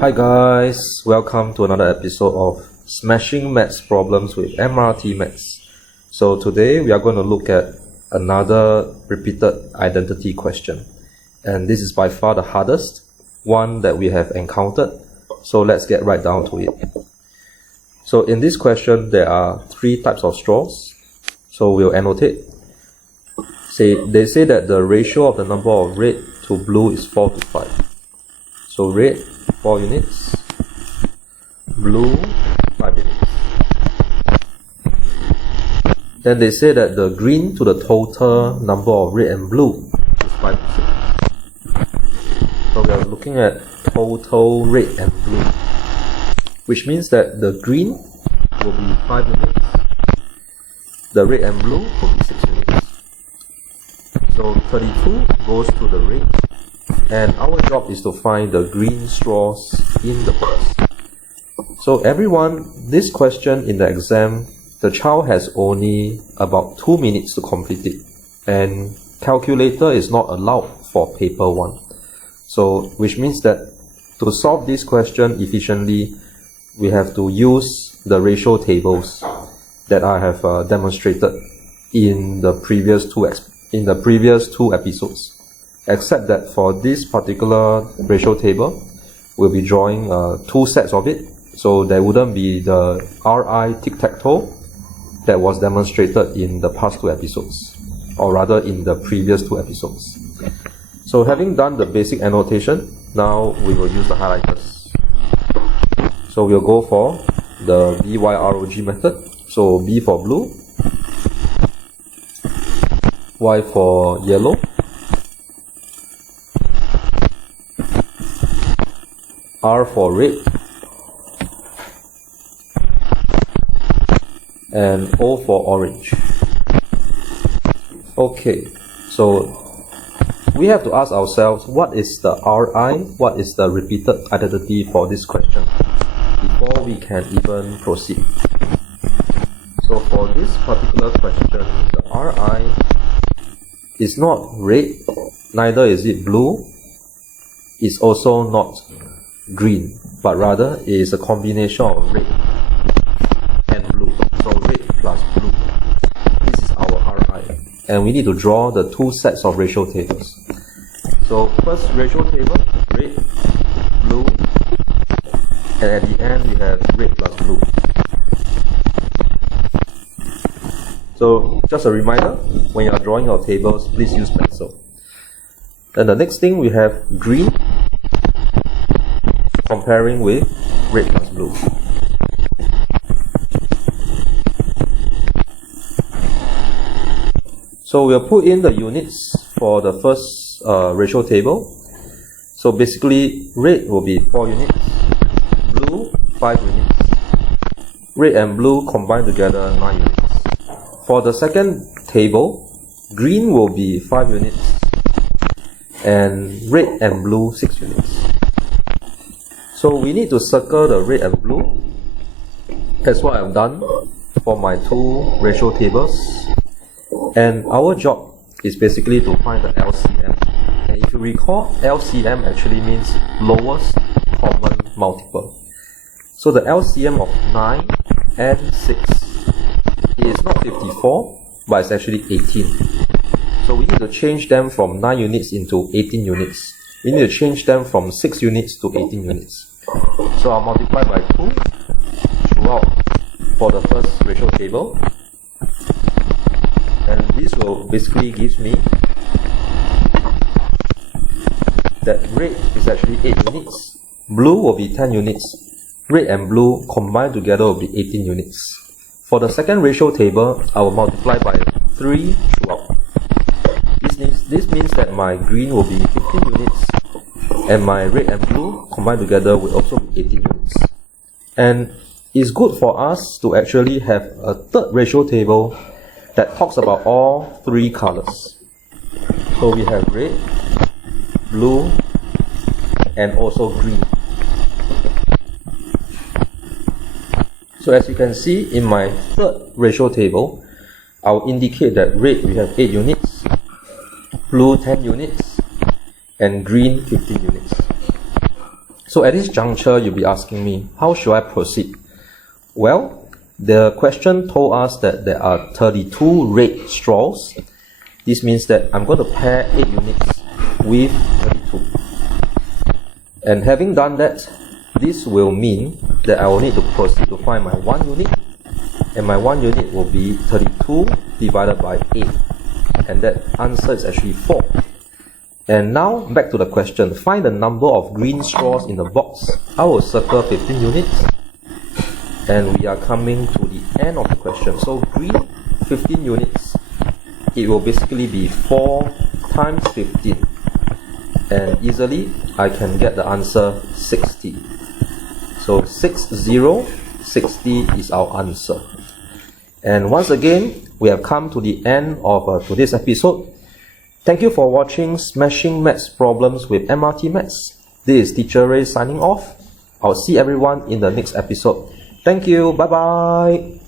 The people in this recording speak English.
Hi guys, welcome to another episode of Smashing Maths Problems with MRT Maths. So today we are going to look at another repeated identity question. And this is by far the hardest one that we have encountered. So let's get right down to it. So in this question, there are 3 types of straws. So we'll annotate. They say that the ratio of the number of red to blue is 4 to 5. So red, 4 units. Blue, 5 units. Then they say that the green to the total number of red and blue is 5 to 6. So we are looking at total red and blue, which means that the green will be 5 units, the red and blue will be 6 units. So 32 goes to the red, and our job is to find the green straws in the box. So everyone, this question in the exam, the child has only about 2 minutes to complete it, and calculator is not allowed for paper 1. So which means that to solve this question efficiently, we have to use the ratio tables that I have demonstrated in the previous two episodes. Except that for this particular ratio table, we'll be drawing 2 sets of it. So there wouldn't be the RI tic-tac-toe that was demonstrated in the past 2 episodes, or rather in the previous 2 episodes. So having done the basic annotation, now we will use the highlighters. So we'll go for the BYROG method. So B for blue, Y for yellow, R for red, and O for orange. Okay, so we have to ask ourselves, what is the RI, what is the repeated identity for this question before we can even proceed. So for this particular question, the RI is not red, neither is it blue, it's also not green, but rather is a combination of red and blue. So red plus blue. This is our RI. And we need to draw the 2 sets of ratio tables. So first ratio table, red, blue, and at the end we have red plus blue. So just a reminder, when you are drawing your tables, please use pencil. Then the next thing, we have green comparing with red plus blue. So we'll put in the units for the first ratio table. So basically, red will be 4 units, blue 5 units, red and blue combined together 9 units. For the second table, green will be 5 units, and red and blue 6 units. So we need to circle the red and blue. That's what I've done for my 2 ratio tables. And our job is basically to find the LCM. And if you recall, LCM actually means lowest common multiple. So the LCM of 9 and 6 is not 54, but it's actually 18. So we need to change them from 9 units into 18 units. We need to change them from 6 units to 18 units. So I'll multiply by 2 throughout for the first ratio table. And this will basically give me that red is actually 8 units, blue will be 10 units, red and blue combined together will be 18 units. For the second ratio table, I will multiply by 3 throughout. This means that my green will be 15 units, and my red and blue combined together will also be 18 units. And it's good for us to actually have a third ratio table that talks about all 3 colors. So we have red, blue, and also green. So as you can see, in my third ratio table, I'll indicate that red we have 8 units, blue 10 units, and green 15 units. So at this juncture, you'll be asking me, how should I proceed? Well, the question told us that there are 32 red straws. This means that I'm going to pair 8 units with 32. And having done that, this will mean that I will need to proceed to find my 1 unit, and my 1 unit will be 32 divided by 8, and that answer is actually 4. And now back to the question, find the number of green straws in the box. I will circle 15 units, and we are coming to the end of the question. So green, 15 units, it will basically be 4 times 15, and easily I can get the answer 60. So 60 is our answer. And once again, we have come to the end of today's episode. Thank you for watching Smashing Maths Problems with MRT Maths. This is Teacher Ray signing off. I'll see everyone in the next episode. Thank you. Bye bye.